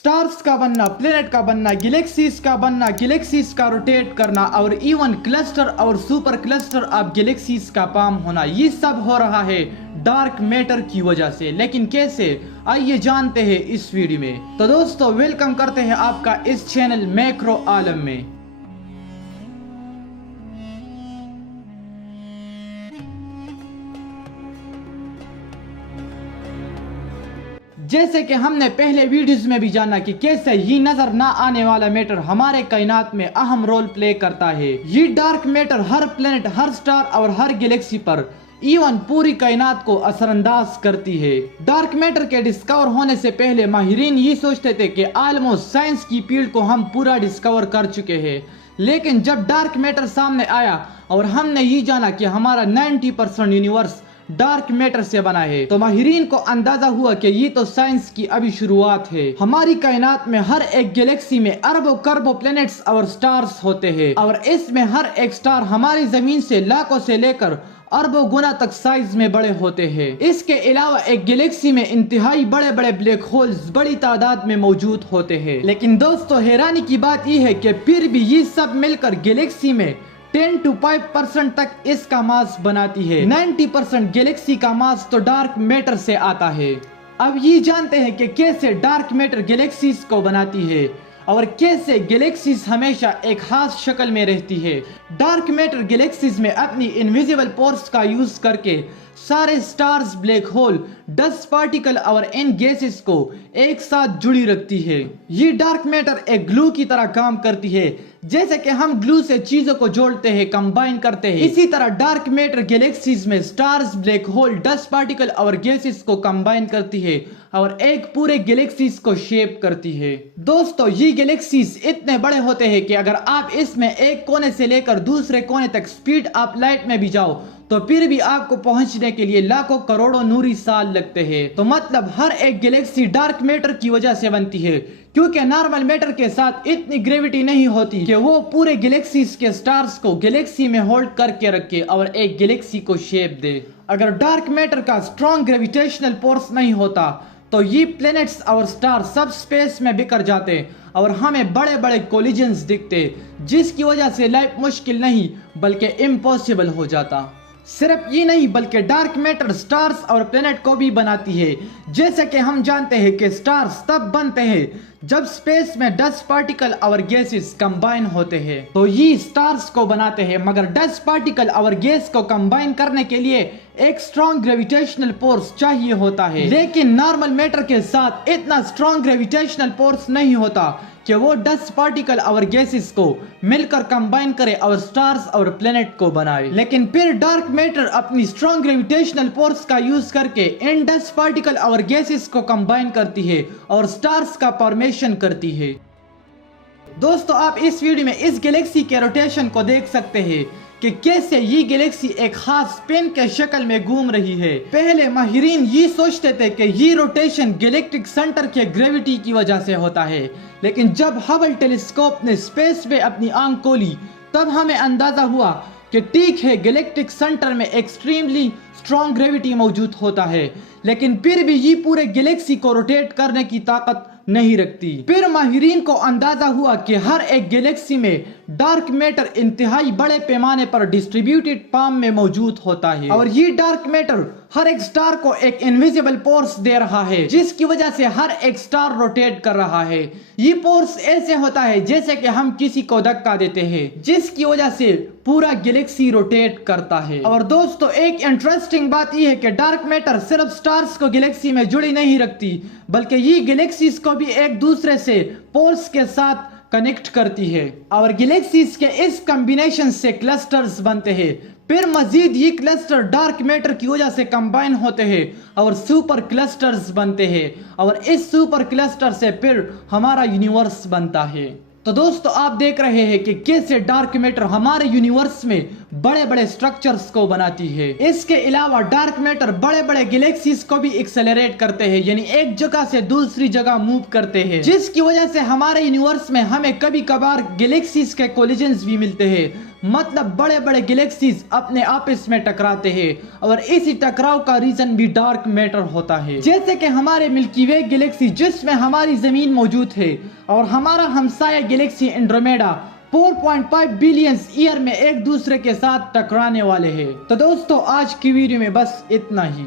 Stars का बनना, planet का बनना, गैलेक्सीज का बनना, गैलेक्सीज का रोटेट करना और इवन क्लस्टर और सुपर क्लस्टर ऑफ गैलेक्सीज का फॉर्म होना, ये सब हो रहा है डार्क मैटर की वजह से। लेकिन कैसे, आइए जानते हैं इस वीडियो में। तो दोस्तों वेलकम करते हैं आपका इस चैनल मैक्रो आलम में। जैसे कि हमने पहले वीडियोस में भी जाना कि कैसे ये नजर ना आने वाला मैटर हमारे कायनात में अहम रोल प्ले करता है। ये डार्क मैटर हर प्लेनेट, हर स्टार और हर गैलेक्सी पर इवन पूरी कायनात को असरअंदाज करती है। डार्क मैटर के डिस्कवर होने से पहले माहिरीन ये सोचते थे कि ऑलमोस्ट साइंस की फील्ड को हम पूरा डिस्कवर कर चुके हैं, लेकिन जब डार्क मैटर सामने आया और हमने ये जाना कि हमारा 90% यूनिवर्स डार्क मैटर से बना है, तो माहिरीन को अंदाजा हुआ कि ये तो साइंस की अभी शुरुआत है। हमारी कायनात में हर एक गैलेक्सी में अरबों खरबों प्लैनेट्स और स्टार्स होते हैं और इसमें हर एक स्टार हमारी जमीन से लाखों से लेकर अरबों गुना तक साइज में बड़े होते हैं। इसके अलावा एक गैलेक्सी में इंतहाई बड़े बड़े ब्लैक होल्स बड़ी तादाद में मौजूद होते हैं। लेकिन दोस्तों हैरानी की बात यह है कि फिर भी ये सब मिलकर गैलेक्सी में 10 to 5% तक इसका मास बनाती है। 90% गैलेक्सी का मास तो डार्क मैटर से आता है। अब ये जानते हैं कि कैसे डार्क मैटर गैलेक्सीज को बनाती है और कैसे गैलेक्सीज हमेशा एक खास शक्ल में रहती है। डार्क मैटर गैलेक्सीज में अपनी इनविजिबल पोर्स का यूज करके सारे stars, black hole, dust particle और इन गैसेस को एक साथ जुड़ी रखती है। ये डार्क मैटर एक ग्लू की तरह काम करती है। जैसे कि हम ग्लू से चीजों को जोड़ते हैं, कंबाइन करते हैं, इसी तरह डार्क मैटर गैलेक्सीज में stars, black hole, dust particle और गैसेस को कंबाइन करती है और एक पूरे गैलेक्सीज को शेप करती है। दोस्तों ये गैलेक्सीज इतने बड़े होते हैं कि अगर आप इसमें एक कोने से लेकर दूसरे कोने तक स्पीड ऑफ लाइट में भी जाओ तो फिर भी आपको पहुंचने के लिए लाखों करोड़ों नूरी साल लगते हैं। तो मतलब हर एक गैलेक्सी डार्क मैटर की वजह से बनती है, क्योंकि नॉर्मल मैटर के साथ इतनी ग्रेविटी नहीं होती कि वो पूरे गैलेक्सीज के स्टार्स को गैलेक्सी में होल्ड करके रखे और एक गैलेक्सी को शेप दे। अगर डार्क मैटर का स्ट्रॉन्ग ग्रेविटेशनल फोर्स नहीं होता तो ये प्लैनेट्स और स्टार सब स्पेस में बिखर जाते और हमें बड़े बड़े कोलिजन्स दिखते, जिसकी वजह से लाइफ मुश्किल नहीं बल्कि इम्पॉसिबल हो जाता। सिर्फ ये नहीं बल्कि डार्क मैटर स्टार्स और प्लेनेट को भी बनाती है। जैसे कि हम जानते हैं कि स्टार्स तब बनते हैं जब स्पेस में डस्ट पार्टिकल और गैसेस कंबाइन होते हैं, तो ये स्टार्स को बनाते हैं। मगर डस्ट पार्टिकल और गैस को कंबाइन करने के लिए एक स्ट्रॉन्ग ग्रेविटेशनल फोर्स चाहिए होता है, लेकिन नॉर्मल मैटर के साथ इतना स्ट्रॉन्ग ग्रेविटेशनल फोर्स नहीं होता कि वो डस्ट पार्टिकल और गैसेस को मिलकर कंबाइन करे और स्टार्स और प्लेनेट को बनाए। लेकिन फिर डार्क मैटर अपनी स्ट्रॉन्ग ग्रेविटेशनल फोर्स का यूज करके इन डस्ट पार्टिकल और गैसेस को कंबाइन करती है और स्टार्स का फॉर्मेशन करती है। दोस्तों आप इस वीडियो में इस गैलेक्सी के रोटेशन को देख सकते हैं कि कैसे ये गैलेक्सी एक खास पेन के शक्ल में घूम रही है। पहले माहिरीन ये सोचते थे कि ये रोटेशन गैलेक्टिक सेंटर के ग्रेविटी की वजह से होता है, लेकिन जब हबल टेलीस्कोप ने स्पेस में अपनी आंख खोली तब हमें अंदाजा हुआ कि ठीक है गैलेक्टिक सेंटर में एक्सट्रीमली स्ट्रॉन्ग ग्रेविटी मौजूद होता है, लेकिन फिर भी ये पूरे गैलेक्सी को रोटेट करने की ताकत नहीं रखती। फिर माहिरीन को अंदाजा हुआ कि हर एक गैलेक्सी में डार्क मैटर इंतहाई बड़े पैमाने पर डिस्ट्रीब्यूटेड फॉर्म में मौजूद होता है और ये डार्क मैटर हर एक स्टार को एक इनविजिबल फोर्स दे रहा है, जिसकी वजह से हर एक स्टार रोटेट कर रहा है। ये फोर्स ऐसे होता है जैसे कि हम किसी को धक्का देते हैं, जिसकी वजह से पूरा गैलेक्सी रोटेट करता है। और दोस्तों एक इंटरेस्टिंग बात यह है कि डार्क मैटर सिर्फ स्टार्स को गैलेक्सी में जुड़ी नहीं रखती बल्कि ये गैलेक्सीज को भी एक दूसरे से फोर्स के साथ कनेक्ट करती है और गैलेक्सीज के इस कॉम्बिनेशन से क्लस्टर्स बनते हैं। फिर मजीद ये क्लस्टर डार्क मैटर की वजह से कंबाइन होते हैं और सुपर क्लस्टर्स बनते हैं और इस सुपर क्लस्टर से फिर हमारा यूनिवर्स बनता है। तो दोस्तों आप देख रहे हैं कि कैसे डार्क मैटर हमारे यूनिवर्स में बड़े बड़े स्ट्रक्चर्स को बनाती है। इसके अलावा डार्क मैटर बड़े बड़े गैलेक्सीज को भी एक्सेलरेट करते हैं, यानी एक जगह से दूसरी जगह मूव करते हैं, जिसकी वजह से हमारे यूनिवर्स में हमें कभी कभार गैलेक्सीज के कोलिजन्स भी मिलते हैं। मतलब बड़े बड़े गैलेक्सीज अपने आपस में टकराते हैं और इसी टकराव का रीजन भी डार्क मैटर होता है। जैसे कि हमारे मिल्की वे गैलेक्सी जिसमें हमारी जमीन मौजूद है और हमारा हमसाया गैलेक्सी एंड्रोमेडा 4.5 बिलियन ईयर में एक दूसरे के साथ टकराने वाले हैं। तो दोस्तों आज की वीडियो में बस इतना ही।